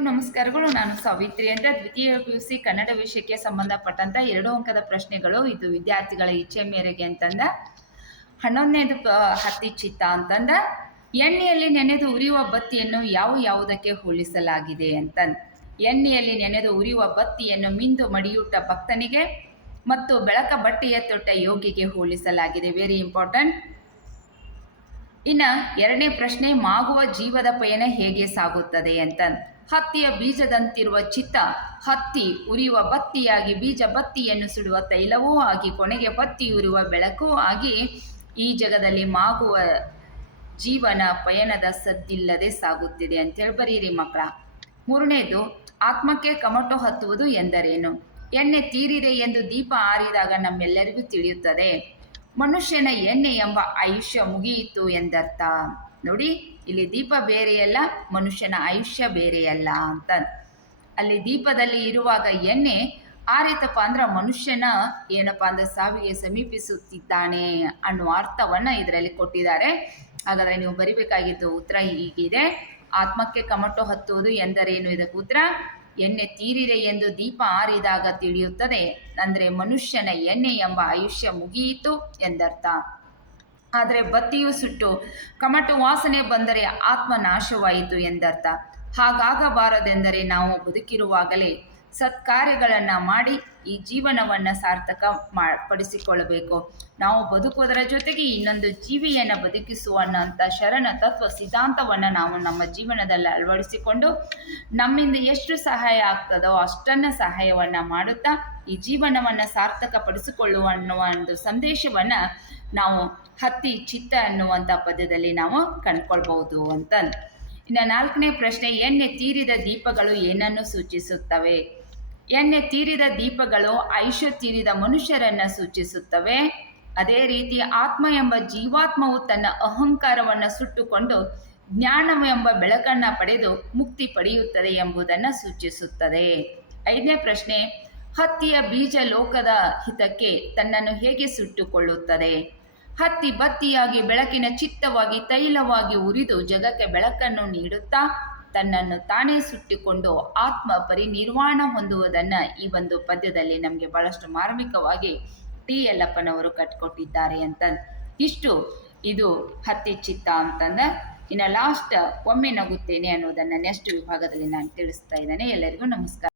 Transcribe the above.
ಎಲ್ಲರಿಗೂ ನಮಸ್ಕಾರಗಳು. ನಾನು ಸಾವಿತ್ರಿ ಅಂತ. ದ್ವಿತೀಯ PUC ಕನ್ನಡ ವಿಷಯಕ್ಕೆ ಸಂಬಂಧಪಟ್ಟಂತ 2 ಅಂಕದ ಪ್ರಶ್ನೆಗಳು. ಇದು ವಿದ್ಯಾರ್ಥಿಗಳ ಇಚ್ಛೆ ಮೇರೆಗೆ ಅಂತಂದ. 11ನೇದು ಹತ್ತಿ ಚಿತ್ತ ಅಂತಂದ. ಎಣ್ಣೆಯಲ್ಲಿ ನೆನೆದು ಉರಿಯುವ ಬತ್ತಿಯನ್ನು ಯಾವುದಕ್ಕೆ ಹೋಲಿಸಲಾಗಿದೆ ಅಂತಂದ. ಎಣ್ಣೆಯಲ್ಲಿ ನೆನೆದು ಉರಿಯುವ ಬತ್ತಿಯನ್ನು ಮಿಂದು ಮಡಿಯುಟ್ಟ ಭಕ್ತನಿಗೆ ಮತ್ತು ಬೆಳಕ ಬಟ್ಟೆಯ ತೊಟ್ಟ ಯೋಗಿಗೆ ಹೋಲಿಸಲಾಗಿದೆ. Very important. ಇನ್ನು 2ನೇ ಪ್ರಶ್ನೆ, ಮಾಗುವ ಜೀವದ ಪಯಣ ಹೇಗೆ ಸಾಗುತ್ತದೆ ಅಂತ. ಹತ್ತಿಯ ಬೀಜದಂತಿರುವ ಚಿತ್ತ ಹತ್ತಿ ಉರಿಯುವ ಬತ್ತಿಯಾಗಿ ಬೀಜ ಬತ್ತಿಯನ್ನು ಸುಡುವ ತೈಲವೂ ಆಗಿ ಕೊನೆಗೆ ಬತ್ತಿ ಉರಿಯುವ ಬೆಳಕೂ ಆಗಿ ಈ ಜಗದಲ್ಲಿ ಮಾಗುವ ಜೀವನ ಪಯಣದ ಸದ್ದಿಲ್ಲದೆ ಸಾಗುತ್ತಿದೆ ಅಂತೇಳಿ ಬರೀರಿ ಮಕ್ಕಳ. 3ನೇದು, ಆತ್ಮಕ್ಕೆ ಕಮಟು ಹತ್ತುವುದು ಎಂದರೇನು. ಎಣ್ಣೆ ತೀರಿದೆ ಎಂದು ದೀಪ ಆರಿದಾಗ ನಮ್ಮೆಲ್ಲರಿಗೂ ತಿಳಿಯುತ್ತದೆ. ಮನುಷ್ಯನ ಎಣ್ಣೆ ಎಂಬ ಆಯುಷ್ಯ ಮುಗಿಯಿತು ಎಂದರ್ಥ. ನೋಡಿ, ಇಲ್ಲಿ ದೀಪ ಬೇರೆಯಲ್ಲ, ಮನುಷ್ಯನ ಆಯುಷ್ಯ ಬೇರೆಯಲ್ಲ ಅಂತ. ಅಲ್ಲಿ ದೀಪದಲ್ಲಿ ಇರುವಾಗ ಎಣ್ಣೆ ಆರಿತಪ್ಪ ಅಂದ್ರೆ ಮನುಷ್ಯನ ಏನಪ್ಪಾ ಅಂದ್ರೆ ಸಾವಿಗೆ ಸಮೀಪಿಸುತ್ತಿದ್ದಾನೆ ಅನ್ನುವ ಅರ್ಥವನ್ನ ಇದರಲ್ಲಿ ಕೊಟ್ಟಿದ್ದಾರೆ. ಹಾಗಾದ್ರೆ ನೀವು ಬರಿಬೇಕಾಗಿದ್ದು ಉತ್ತರ ಹೀಗಿದೆ. ಆತ್ಮಕ್ಕೆ ಕಮಟು ಹತ್ತುವುದು ಎಂದರೇನು? ಇದಕ್ಕೆ ಉತ್ತರ, ಎಣ್ಣೆ ತೀರಿದೆ ಎಂದು ದೀಪ ಆರಿದಾಗ ತಿಳಿಯುತ್ತದೆ. ಅಂದರೆ ಮನುಷ್ಯನ ಎಣ್ಣೆ ಎಂಬ ಆಯುಷ್ಯ ಮುಗಿಯಿತು ಎಂದರ್ಥ. ಆದರೆ ಬತ್ತಿಯು ಸುಟ್ಟು ಕಮಟು ವಾಸನೆ ಬಂದರೆ ಆತ್ಮ ನಾಶವಾಯಿತು ಎಂದರ್ಥ. ಹಾಗಾಗಬಾರದೆಂದರೆ ನಾವು ಬದುಕಿರುವಾಗಲೇ ಸತ್ಕಾರ್ಯಗಳನ್ನು ಮಾಡಿ ಈ ಜೀವನವನ್ನು ಸಾರ್ಥಕ ಪಡಿಸಿಕೊಳ್ಳಬೇಕು. ನಾವು ಬದುಕುವುದರ ಜೊತೆಗೆ ಇನ್ನೊಂದು ಜೀವಿಯನ್ನು ಬದುಕಿಸುವಂಥ ಶರಣ ತತ್ವ ಸಿದ್ಧಾಂತವನ್ನು ನಾವು ನಮ್ಮ ಜೀವನದಲ್ಲಿ ಅಳವಡಿಸಿಕೊಂಡು ನಮ್ಮಿಂದ ಎಷ್ಟು ಸಹಾಯ ಆಗ್ತದೋ ಅಷ್ಟನ್ನು ಸಹಾಯವನ್ನು ಮಾಡುತ್ತಾ ಈ ಜೀವನವನ್ನು ಸಾರ್ಥಕ ಪಡಿಸಿಕೊಳ್ಳುವ ಅನ್ನುವ ಒಂದು ಸಂದೇಶವನ್ನು ನಾವು ಹತ್ತಿ ಚಿತ್ತ ಅನ್ನುವಂಥ ಪದ್ಯದಲ್ಲಿ ನಾವು ಕಂಡುಕೊಳ್ಬಹುದು ಅಂತ. ಇನ್ನು 4ನೇ ಪ್ರಶ್ನೆ, ಎಣ್ಣೆ ತೀರಿದ ದೀಪಗಳು ಏನನ್ನು ಸೂಚಿಸುತ್ತವೆ. ಎಣ್ಣೆ ತೀರಿದ ದೀಪಗಳು ಆಯುಷ್ಯ ತೀರಿದ ಮನುಷ್ಯರನ್ನು ಸೂಚಿಸುತ್ತವೆ. ಅದೇ ರೀತಿ ಆತ್ಮ ಎಂಬ ಜೀವಾತ್ಮವು ತನ್ನ ಅಹಂಕಾರವನ್ನು ಸುಟ್ಟುಕೊಂಡು ಜ್ಞಾನವೆಂಬ ಬೆಳಕನ್ನು ಪಡೆದು ಮುಕ್ತಿ ಪಡೆಯುತ್ತದೆ ಎಂಬುದನ್ನು ಸೂಚಿಸುತ್ತದೆ. 5ನೇ ಪ್ರಶ್ನೆ, ಹತ್ತಿಯ ಬೀಜ ಲೋಕದ ಹಿತಕ್ಕೆ ತನ್ನನ್ನು ಹೇಗೆ ಸುಟ್ಟುಕೊಳ್ಳುತ್ತದೆ. ಹತ್ತಿ ಬತ್ತಿಯಾಗಿ ಬೆಳಕಿನ ಚಿತ್ತವಾಗಿ ತೈಲವಾಗಿ ಉರಿದು ಜಗಕ್ಕೆ ಬೆಳಕನ್ನು ನೀಡುತ್ತಾ ತನ್ನನ್ನು ತಾನೇ ಸುಟ್ಟಿಕೊಂಡು ಆತ್ಮ ಪರಿನಿರ್ವಾಣ ಹೊಂದುವುದನ್ನು ಈ ಒಂದು ಪದ್ಯದಲ್ಲಿ ನಮಗೆ ಬಹಳಷ್ಟು ಮಾರ್ಮಿಕವಾಗಿ ಟಿ ಯಲ್ಲಪ್ಪನವರು ಕಟ್ಕೊಟ್ಟಿದ್ದಾರೆ ಅಂತ. ಇಷ್ಟು ಇದು ಹತ್ತಿ ಚಿತ್ತ ಅಂತಂದ. ಇನ್ನು ಲಾಸ್ಟ್ ಒಮ್ಮೆ ನಗುತ್ತೇನೆ ಅನ್ನೋದನ್ನು ನೆಕ್ಸ್ಟ್ ವಿಭಾಗದಲ್ಲಿ ನಾನು ತಿಳಿಸ್ತಾ ಇದ್ದೇನೆ. ಎಲ್ಲರಿಗೂ ನಮಸ್ಕಾರ.